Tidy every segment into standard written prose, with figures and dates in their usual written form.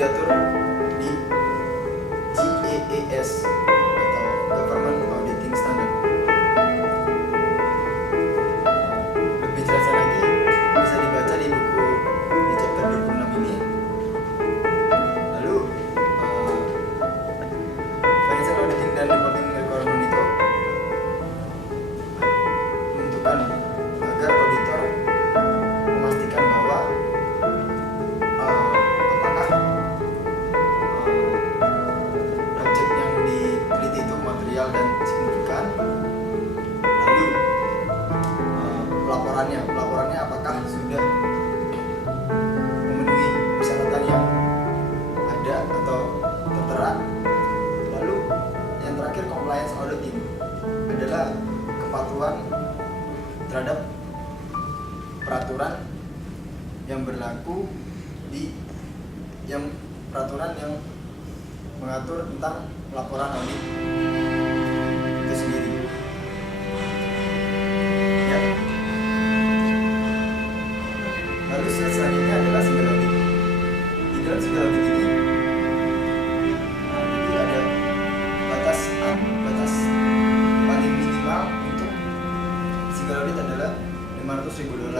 diatur di GAAS atau Government Auditing Standard. Lebih jelasnya lagi bisa dibaca di buku di chapter 26 ini. Lalu financial auditing dan reporting requirement itu menentukan agar auditor memastikan bahwa apakah objek yang diteliti itu material dan signifikan. Lalu pelaporannya apakah sudah memenuhi persyaratan yang ada atau tertera. Lalu yang terakhir, compliance auditing adalah kepatuhan terhadap peraturan yang berlaku peraturan yang mengatur tentang laporan audit itu sendiri. Ya. Lalu selanjutnya adalah single audit. Di dalam single audit ini jadi ada batas paling minimal untuk single audit adalah $500.000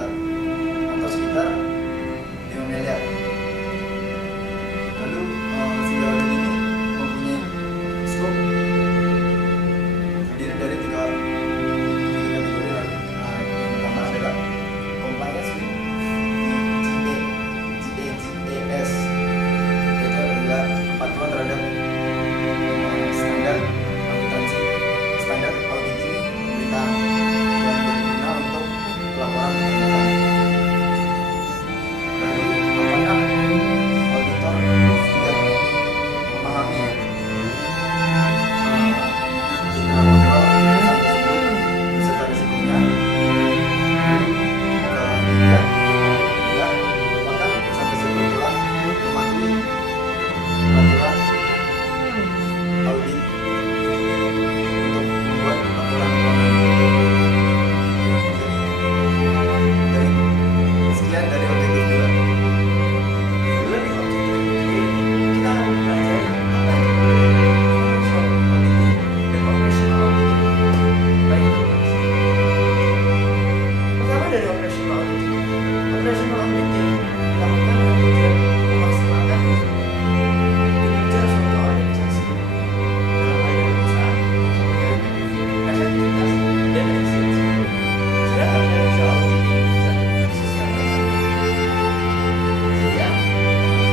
atau sekitar 5 miliar. Lalu single audit ini mempunyai scope terdiri dari tiga kategori. Yang pertama adalah compliance with GAAS, yaitu adalah kepatuhan terhadap standar akuntansi, standar auditing pemerintahan yang berguna untuk pelaporan pemerintahan. Lalu apakah auditor sudah memahami internal control perusahaan tersebut beserta risikonya? Ketiga adalah apakah perusahaan tersebut telah mematuhi peraturan audit untuk membuat laporan keuangan. Dan sekian dari objektif 2. Dulu di objektif ini kita akan belajar apa itu financial auditing dan operational auditing. Baik, pertama dari operational auditing. Operational auditing dilakukan dengan tujuan memaksimalkan kinerja suatu organisasi dalam hal ini perusahaan untuk meningkatkan efektivitas dan efisiensi. Sedangkan financial auditing bisa khususkan yang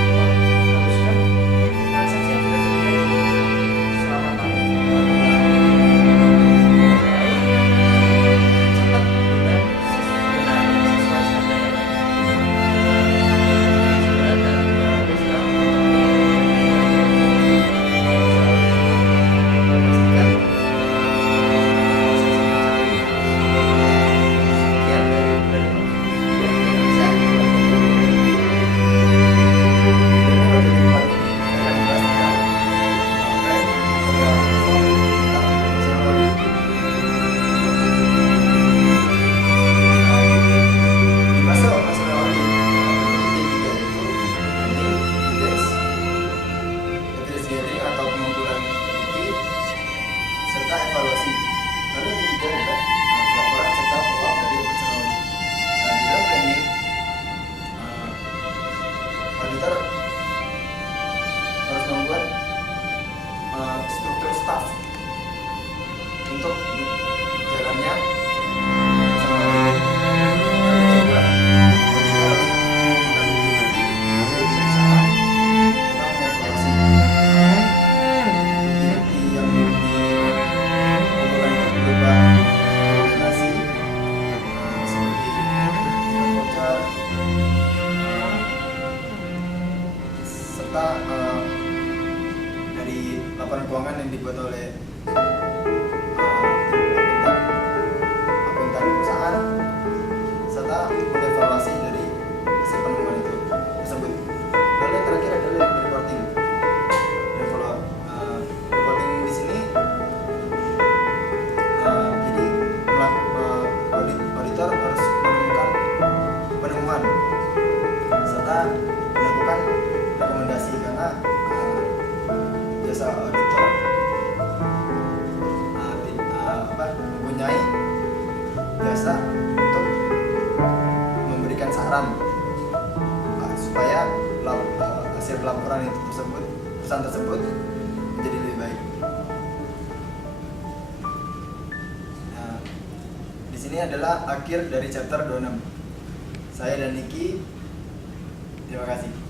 menghapuskan transaksi yang sudah terjadi selama tahun lalu cepat dan sesuai standar Di fase operasional audit, objektif 3 yaitu planning, evidence gathering atau pengumpulan bukti serta evaluasi. Lalu yang ketiga adalah pelaporan serta follow up dari operasional audit. Di dalam planning, auditor harus membuat struktur staff untuk jalannya operasional audit. Serta dari laporan keuangan yang dibuat oleh akuntan perusahaan serta mengevaluasi dari hasil penemuan itu tersebut. Lalu yang terakhir adalah reporting dan follow up. Reporting di sini jadi auditor harus menemukan penemuan serta melakukan rekomendasi, karena mempunyai jasa untuk memberikan saran supaya hasil pelaporan itu tersebut, perusahaan tersebut menjadi lebih baik. Nah, di sini adalah akhir dari chapter 26. Saya dan Niki, terima kasih.